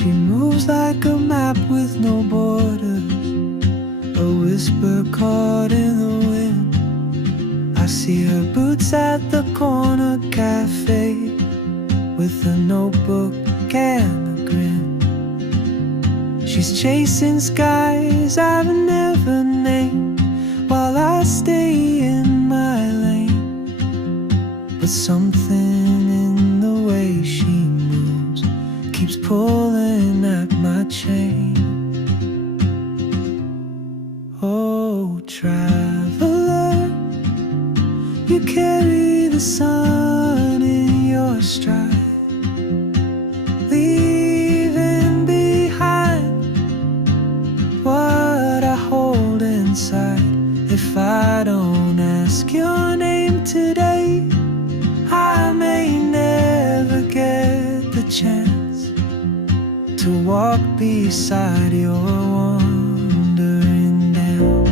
She moves like a map with no borders, a whisper caught in the wind. I see her boots at the corner cafe, with a notebook and a grin. She's chasing skies I've never named, while I stay in my lane. But something in the way she moves keeps pulling at my chain. Oh, traveler, you carry the sun in your stride, leaving behind what I hold inside. If I don't ask your name today, I may never get the chance to walk beside your wandering dance.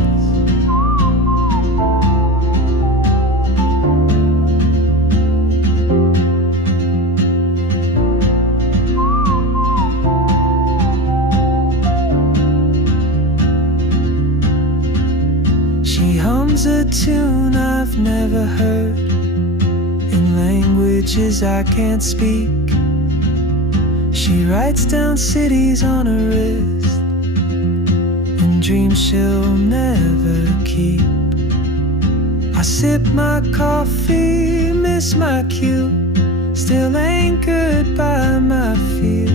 She hums a tune I've never heard, in languages I can't speak. She writes down cities on her wrist, and dreams she'll never keep. I sip my coffee, miss my cue, still anchored by my fear.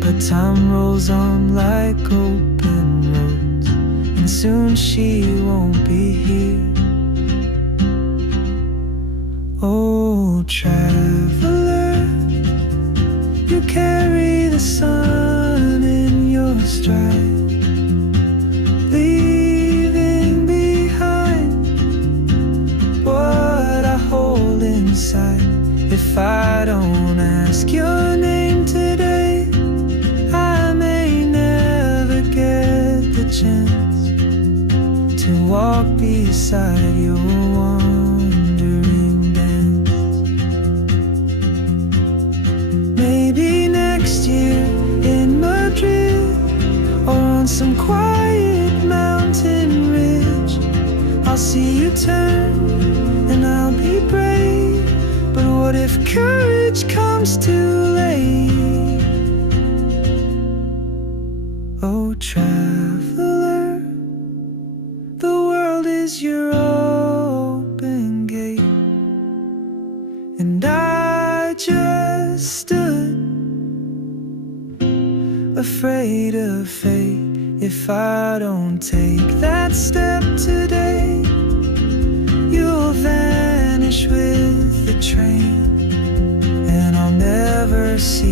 But time rolls on like open roads, and soon she won't be here. Oh, traveler, you carry the sun in your stride, leaving behind what I hold inside. If I don't ask your name today, I may never get the chance to walk beside your wandering dance. Maybe next year in Madrid, or on some quiet mountain ridge, I'll see you turn and I'll be brave. But what if courage comes too late? Oh, traveler, the world is your open gate, and I just stood afraid of fate. If I don't take that step today, you'll vanish with the train, and I'll never see